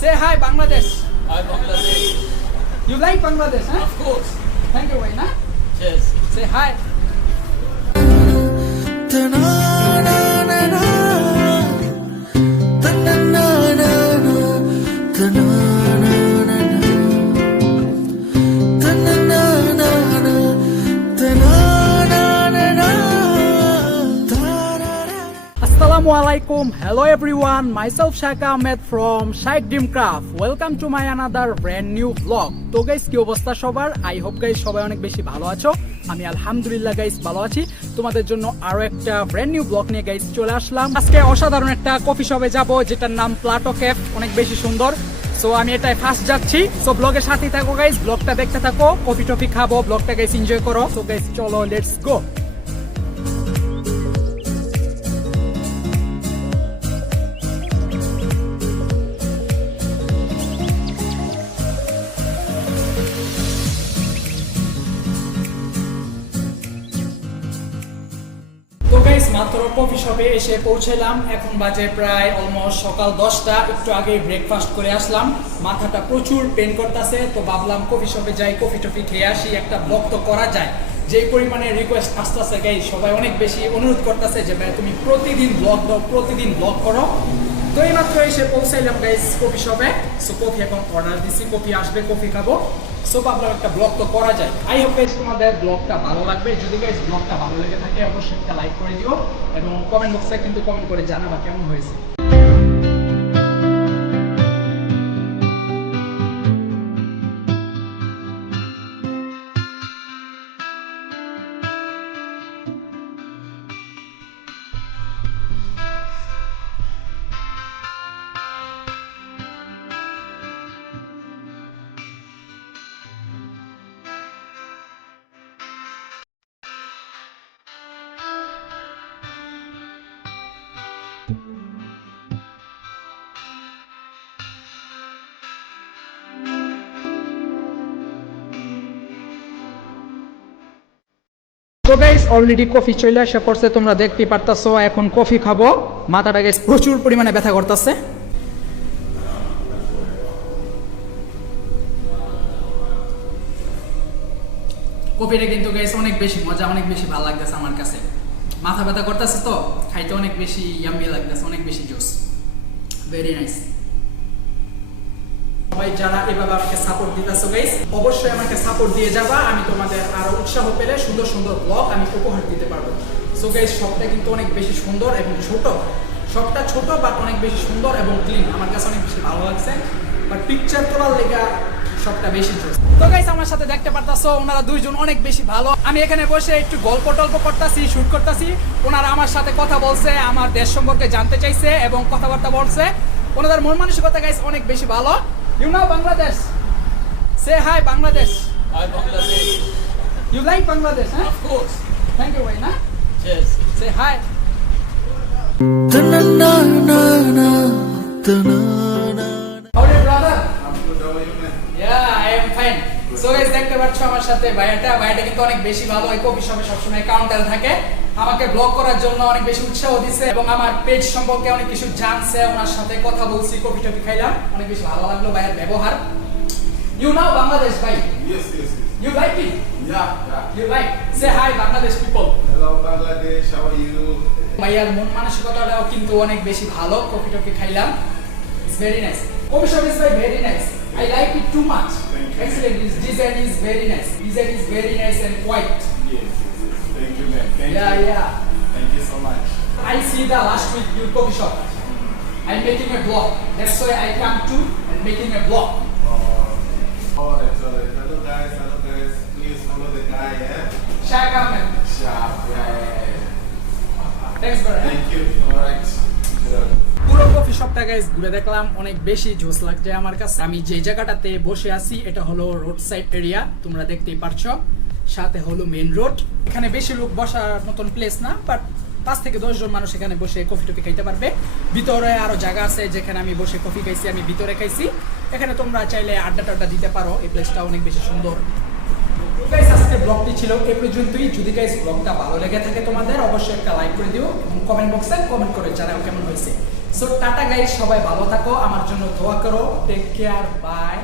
Say hi, Bangladesh. Hi, Bangladesh. You like Bangladesh, huh? Of course. Thank you, Vaina. Cheers. Say hi. Assalamualaikum. Hello everyone. Myself Shaikh Ahmed from Shaikh Dream Craft. Welcome to my another brand new vlog. তো guys কি অবস্থা সবার? I hope guys সবাই অনেক বেশি ভালো আছো। আমি আলহামদুলিল্লাহ গাইস ভালো আছি। তোমাদের জন্য আরো একটা ব্র্যান্ড নিউ ব্লগ নিয়ে গাইস চলে আসলাম। আজকে অসাধারণ একটা কফি শপে যাব যেটার নাম প্লাটো ক্যাফ, অনেক বেশি সুন্দর। সো আমি এটাই ফার্স্ট যাচ্ছি। সো ব্লগের সাথেই থাকো গাইস, ব্লগটা দেখতে থাকো, কফি টফি খাবো, ব্লগটা গাইস এনজয় করো। সো গাইস চলো, লেটস গো। তো গাইস মাত্র কফি শপে এসে পৌঁছলাম। এখন বাজে প্রায় অলমোস্ট সকাল 10টা। একটু আগে ব্রেকফাস্ট করে আসলাম, মাথাটা প্রচুর পেন করতেছে। তো ভাবলাম কফি শপে যাই, কফি টফি খেয়ে আসি, একটা ব্লগ তো করা যায়। যে পরিমাণে রিকোয়েস্ট আসতেছে গাইস, সবাই অনেক বেশি অনুরোধ করতেছে যে ভাই তুমি প্রতিদিন ব্লগ দাও, প্রতিদিন ব্লগ করো। তো এই মাত্র এসে পৌঁছাইলাম গাইস কফি শপে। সো কফি এখন অর্ডার দিছি, কফি আসবে, কফি খাবো। সো ভাবলাম একটা ব্লগ তো করা যায়। আই হোপ গাইস তোমাদের ব্লগটা ভালো লাগবে। যদি গাইস ব্লগটা ভালো লেগে থাকে অবশ্যই একটা লাইক করে দিও এবং কমেন্ট বক্সে কিন্তু কমেন্ট করে জানাবা কেমন হয়েছে। তো গাইস অলরেডি কফি চলে আসা পড়ছে, তোমরা দেখতেই পারতাছো। এখন কফি খাবো। মাথাটা গাইস প্রচুর পরিমাণে ব্যথা করতেছে। কফিটা কিন্তু গাইস অনেক বেশি মজা, অনেক বেশি ভালো লাগতেছে আমার কাছে। মাথা ব্যথা করতেছে তো খাইতে অনেক বেশি ইয়াম্মি লাগতেছে, অনেক বেশি জোস, ভেরি নাইস। সবাই যারা এভাবে আমাকে সাপোর্ট দিতেছো গাইস, অবশ্যই আমাকে সাপোর্ট দিয়ে যাবা। আমি তোমাদের আরো উৎসাহ পেলে সুন্দর সুন্দর ব্লগ আমি উপহার দিতে পারবো। সো গাইস শপটা কিন্তু অনেক বেশি সুন্দর এবং ছোট। শপটা ছোট বাট অনেক বেশি সুন্দর এবং ক্লিন, আমার কাছে অনেক বেশি ভালো লাগছে। বাট পিকচার তোলার লেগা সবটা বেশি জোস। তো গাইস আমার সাথে দেখতে পারতাছো ওনারা দুইজন অনেক বেশি ভালো। আমি এখানে বসে একটু গল্প টল্প করতেছি, শুট করতেছি। ওনারা আমার সাথে কথা বলছে, আমার দেশ সম্পর্কে জানতে চাইছে এবং কথাবার্তা বলছে। ওনাদের মন মানসিকতা গাইস অনেক বেশি ভালো। You know Bangladesh? Say hi, Bangladesh. Hi, Bangladesh. You like Bangladesh, huh? Of course. Thank you, Vaina. Cheers. Say hi. How are you, brother? I'm good. How are you, man? Yeah, I am fine. So guys দেখতে পাচ্ছ আমার সাথে ভাইয়াটা কিন্তু অনেক বেশি ভালো। এই coffee শপে সবসময় কাউন্টারে থাকে, আমাকে ব্লগ করার জন্য অনেক বেশি উৎসাহ দিচ্ছে এবং আমার পেজ সম্পর্কে অনেক কিছু জানছে। ওনার সাথে কথা বলছি, কফি টফি খাইলাম, অনেক বেশি ভালো লাগলো ভাইয়ের ব্যবহার। You know Bangladesh, ভাই? Yes, yes, yes. You like it? Yeah, yeah. You like? Say hi, Bangladesh people. Hello, Bangladesh. How are you? ভাইয়ার মন মানসিকতাটাও কিন্তু অনেক বেশি ভালো। কফি টফি খাইলাম, it's very nice. Coffee shop is very nice. I like it too much. Thank you. Excellent. This design is very nice. Design is very nice and white. Yes, yes, yes. Thank you, man. Thank Yeah, you. yeah. Thank you so much. I see the last week your coffee shop. I'm making a blog. That's why I come to and making a blog. Alright, alright. Hello, guys. Hello, guys. Please follow the guy, yeah? Shaikh Ahmed. Sharp. Yeah, yeah, yeah. Thanks, brother. Thank you. Alright. Yeah. পুরো coffee শপটা guys ঘুরে দেখলাম, অনেক বেশি জোস লাগছে আমার কাছে। আমি যে জায়গাটাতে বসে আছি এটা হলো রোড সাইড এরিয়া, তোমরা দেখতেই পারছো। সাথে হলো মেইন রোড। এখানে বেশি লোক বসার মতন প্লেস না, বাট 5 থেকে 10 জন মানুষ এখানে বসে কফি টফি খাইতে পারবে। ভিতরে আরো জায়গা আছে যেখানে আমি বসে কফি খাইছি, আমি ভিতরে খাইছি। এখানে তোমরা চাইলে আড্ডা টাড্ডা দিতে পারো। এই প্লেসটা অনেক বেশি সুন্দর। গাইস আজকে ব্লগটি ছিল এই পর্যন্তই। যদি গাইস ব্লগটা ভালো লেগে থাকে তোমাদের অবশ্যই একটা লাইক করে দিও এবং কমেন্ট বক্সে কমেন্ট করে জানাও কেমন হয়েছে। সো টাটা গাইস, সবাই ভালো থাকো, আমার জন্য দোয়া করো। Take care, by.